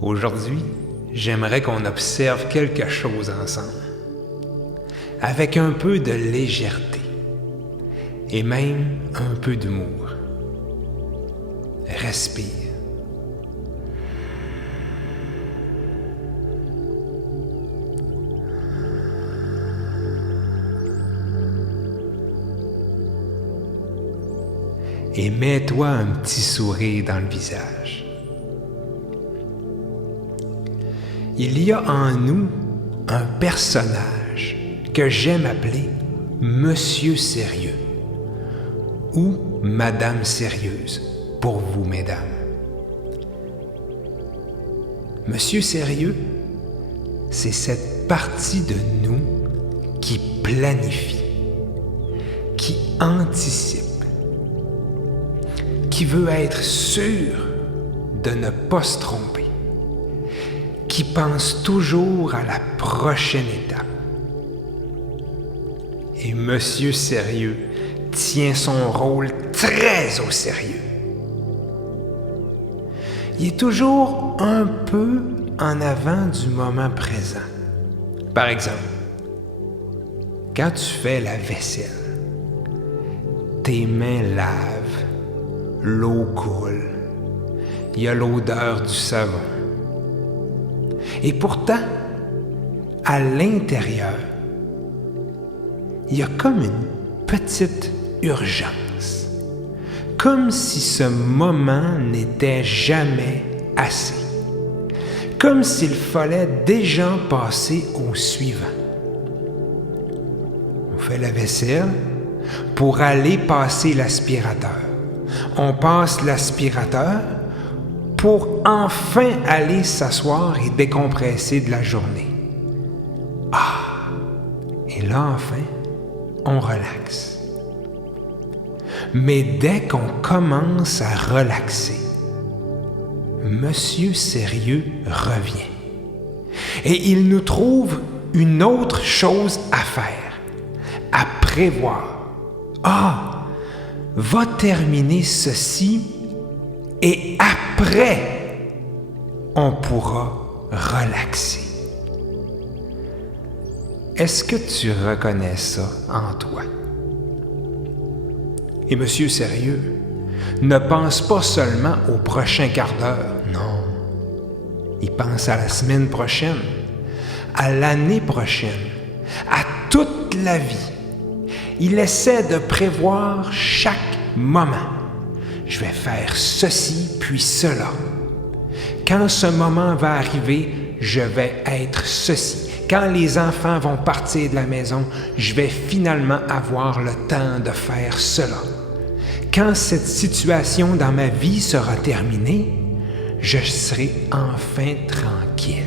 Aujourd'hui, j'aimerais qu'on observe quelque chose ensemble, avec un peu de légèreté et même un peu d'humour. Respire. Et mets-toi un petit sourire dans le visage. Il y a en nous un personnage que j'aime appeler Monsieur Sérieux ou Madame Sérieuse pour vous, mesdames. Monsieur Sérieux, c'est cette partie de nous qui planifie, qui anticipe, qui veut être sûr de ne pas se tromper, qui pense toujours à la prochaine étape. Et Monsieur Sérieux tient son rôle très au sérieux. Il est toujours un peu en avant du moment présent. Par exemple, quand tu fais la vaisselle, tes mains lavent, l'eau coule, il y a l'odeur du savon. Et pourtant, à l'intérieur, il y a comme une petite urgence, comme si ce moment n'était jamais assez, comme s'il fallait déjà passer au suivant. On fait la vaisselle pour aller passer l'aspirateur. On passe l'aspirateur pour enfin aller s'asseoir et décompresser de la journée. Et là, enfin, on relaxe. Mais dès qu'on commence à relaxer, Monsieur Sérieux revient. Et il nous trouve une autre chose à faire, à prévoir. Va terminer ceci et après, on pourra relaxer. Est-ce que tu reconnais ça en toi? Et Monsieur Sérieux ne pense pas seulement au prochain quart d'heure, non. Il pense à la semaine prochaine, à l'année prochaine, à toute la vie. Il essaie de prévoir chaque moment. Je vais faire ceci, puis cela. Quand ce moment va arriver, je vais être ceci. Quand les enfants vont partir de la maison, je vais finalement avoir le temps de faire cela. Quand cette situation dans ma vie sera terminée, je serai enfin tranquille.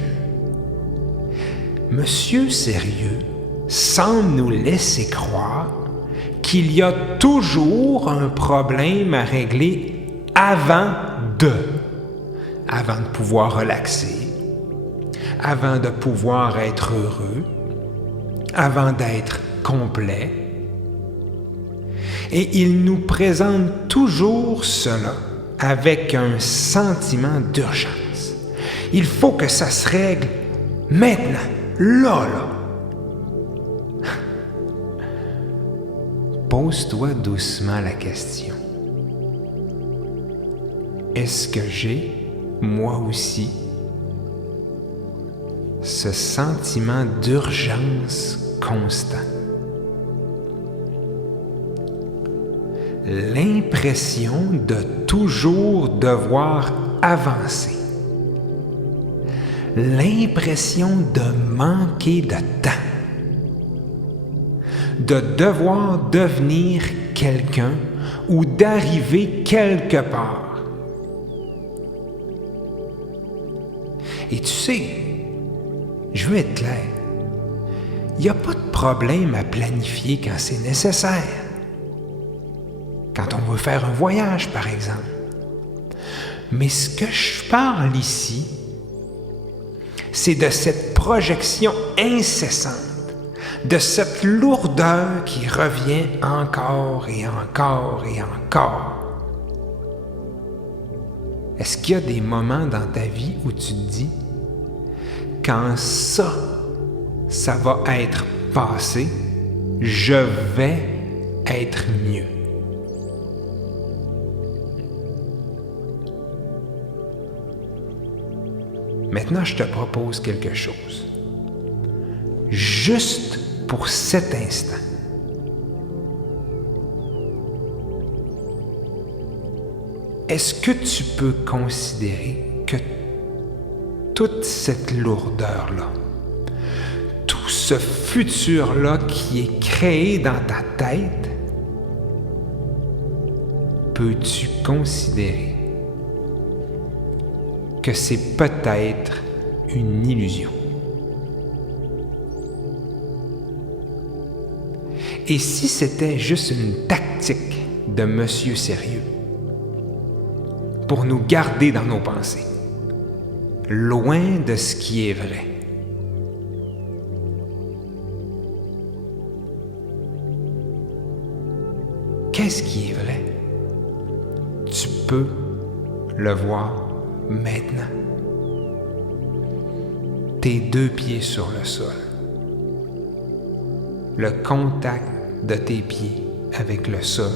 Monsieur Sérieux semble nous laisser croire qu'il y a toujours un problème à régler avant de pouvoir relaxer, avant de pouvoir être heureux, avant d'être complet. Et il nous présente toujours cela avec un sentiment d'urgence. Il faut que ça se règle maintenant, là. Pose-toi doucement la question. Est-ce que j'ai, moi aussi, ce sentiment d'urgence constant? L'impression de toujours devoir avancer. L'impression de manquer de temps. De devoir devenir quelqu'un ou d'arriver quelque part. Et tu sais, je veux être clair, il n'y a pas de problème à planifier quand c'est nécessaire. Quand on veut faire un voyage, par exemple. Mais ce que je parle ici, c'est de cette projection incessante, de cette lourdeur qui revient encore et encore et encore. Est-ce qu'il y a des moments dans ta vie où tu te dis, quand ça va être passé, je vais être mieux? Maintenant, je te propose quelque chose. Juste pour cet instant. Est-ce que tu peux considérer que toute cette lourdeur-là, tout ce futur-là qui est créé dans ta tête, peux-tu considérer que c'est peut-être une illusion? Et si c'était juste une tactique de Monsieur Sérieux pour nous garder dans nos pensées, loin de ce qui est vrai? Qu'est-ce qui est vrai? Tu peux le voir maintenant. Tes 2 pieds sur le sol. Le contact de tes pieds avec le sol.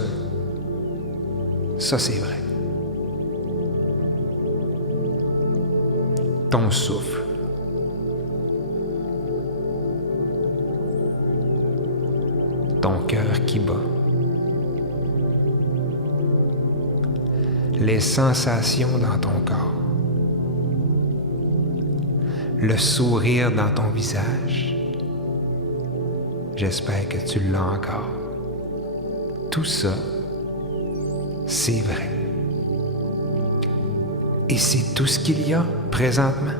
Ça, c'est vrai. Ton souffle. Ton cœur qui bat. Les sensations dans ton corps. Le sourire dans ton visage. J'espère que tu l'as encore. Tout ça, c'est vrai. Et c'est tout ce qu'il y a présentement.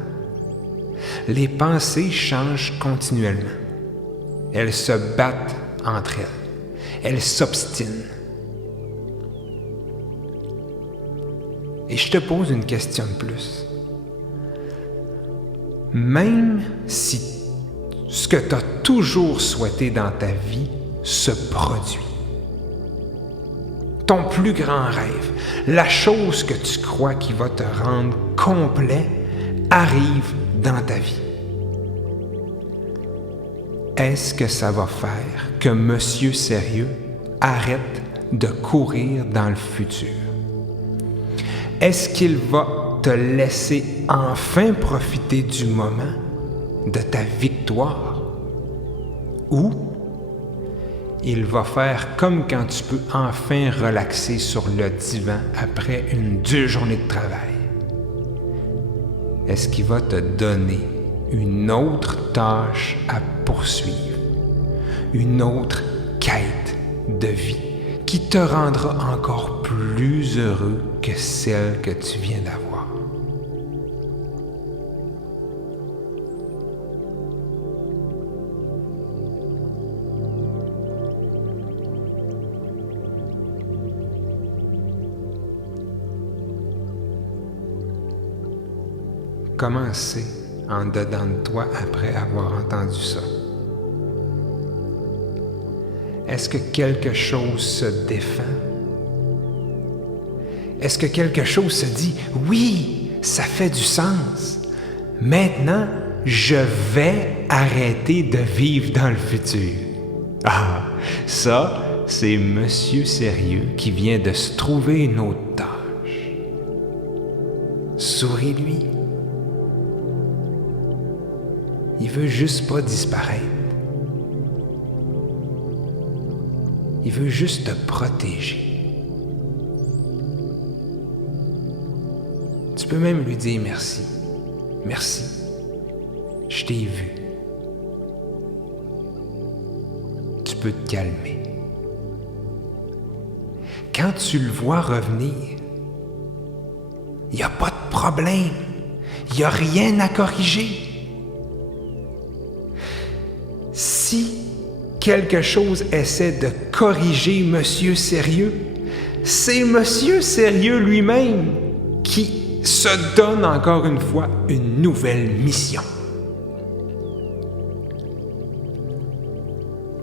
Les pensées changent continuellement. Elles se battent entre elles. Elles s'obstinent. Et je te pose une question de plus. Même si ce que tu as toujours souhaité dans ta vie se produit, ton plus grand rêve, la chose que tu crois qui va te rendre complet, arrive dans ta vie. Est-ce que ça va faire que Monsieur Sérieux arrête de courir dans le futur? Est-ce qu'il va te laisser enfin profiter du moment de ta victoire? Ou il va faire comme quand tu peux enfin relaxer sur le divan après une dure journée de travail? Est-ce qu'il va te donner une autre tâche à poursuivre, une autre quête de vie qui te rendra encore plus heureux que celle que tu viens d'avoir? Comment c'est en dedans de toi après avoir entendu ça? Est-ce que quelque chose se défend? Est-ce que quelque chose se dit « Oui, ça fait du sens. Maintenant, je vais arrêter de vivre dans le futur. » Ah, ça, c'est Monsieur Sérieux qui vient de se trouver une autre tâche. Souris-lui. Il veut juste pas disparaître. Il veut juste te protéger. Tu peux même lui dire merci. Merci. Je t'ai vu. Tu peux te calmer. Quand tu le vois revenir, il n'y a pas de problème. Il n'y a rien à corriger. Si quelque chose essaie de corriger Monsieur Sérieux, c'est Monsieur Sérieux lui-même qui se donne encore une fois une nouvelle mission.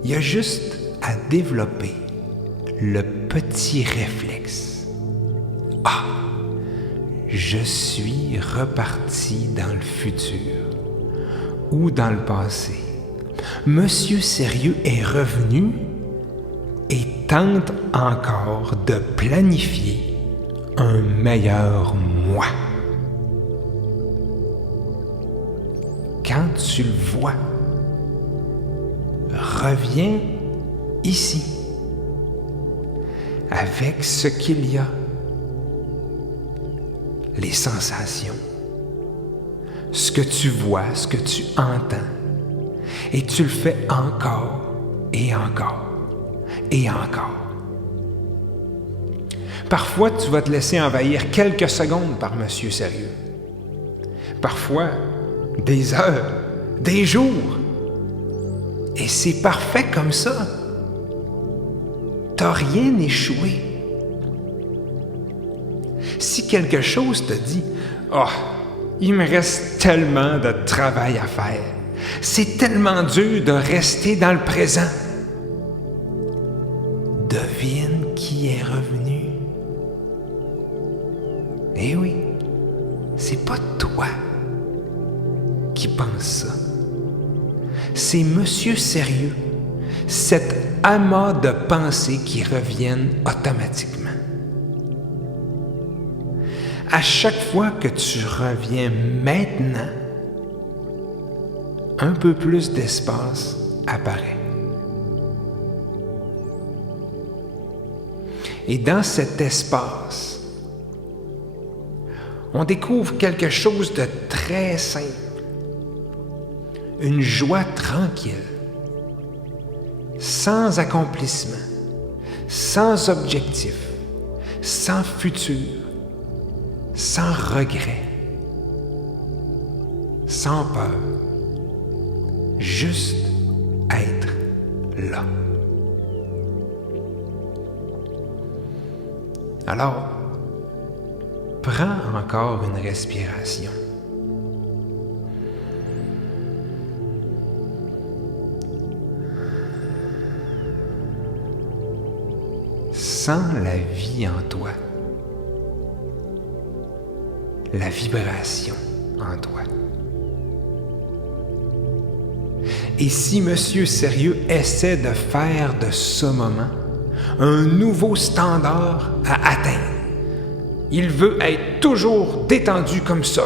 Il y a juste à développer le petit réflexe. Ah, je suis reparti dans le futur ou dans le passé. Monsieur Sérieux est revenu et tente encore de planifier un meilleur moi. Quand tu le vois, reviens ici avec ce qu'il y a, les sensations, ce que tu vois, ce que tu entends, et tu le fais encore et encore et encore. Parfois, tu vas te laisser envahir quelques secondes par Monsieur Sérieux. Parfois, des heures, des jours. Et c'est parfait comme ça. T'as rien échoué. Si quelque chose te dit « Oh, il me reste tellement de travail à faire. C'est tellement dur de rester dans le présent. » Devine qui est revenu. Eh oui, c'est pas toi qui pense ça. C'est Monsieur Sérieux, cet amas de pensées qui reviennent automatiquement. À chaque fois que tu reviens maintenant, un peu plus d'espace apparaît. Et dans cet espace, on découvre quelque chose de très simple. Une joie tranquille, sans accomplissement, sans objectif, sans futur, sans regret, sans peur, juste être là. Alors, prends encore une respiration. Sens la vie en toi, la vibration en toi. Et si Monsieur Sérieux essaie de faire de ce moment un nouveau standard à atteindre, il veut être toujours détendu comme ça,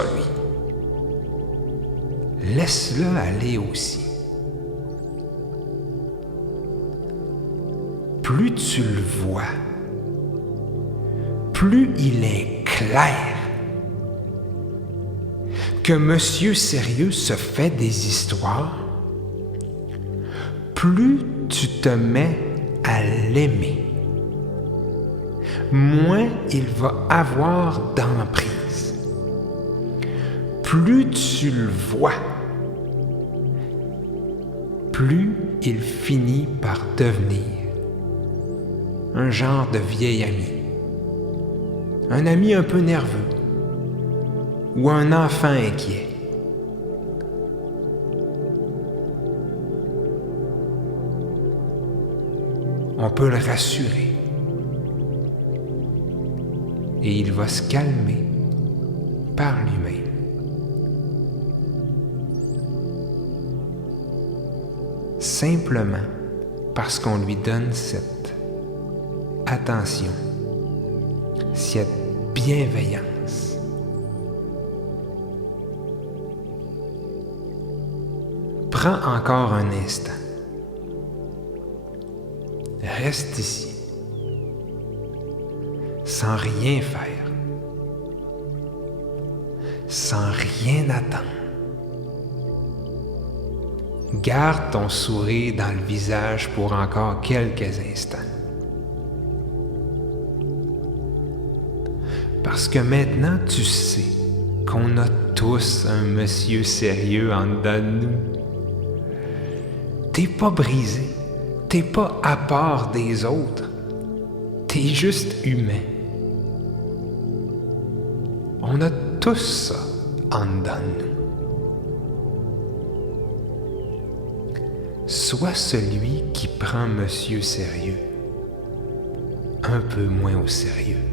lui. Laisse-le aller aussi. Plus tu le vois, plus il est clair que Monsieur Sérieux se fait des histoires, plus tu te mets à l'aimer, moins il va avoir d'emprise. Plus tu le vois, plus il finit par devenir un genre de vieil ami. Un ami un peu nerveux ou un enfant inquiet. On peut le rassurer et il va se calmer par lui-même. Simplement parce qu'on lui donne cette attention, cette bienveillance. Prends encore un instant. Reste ici, sans rien faire, sans rien attendre. Garde ton sourire dans le visage pour encore quelques instants. Parce que maintenant, tu sais qu'on a tous un Monsieur Sérieux en dedans de nous. T'es pas brisé, t'es pas à part des autres, t'es juste humain. On a tous ça en dedans de nous. Sois celui qui prend Monsieur Sérieux un peu moins au sérieux.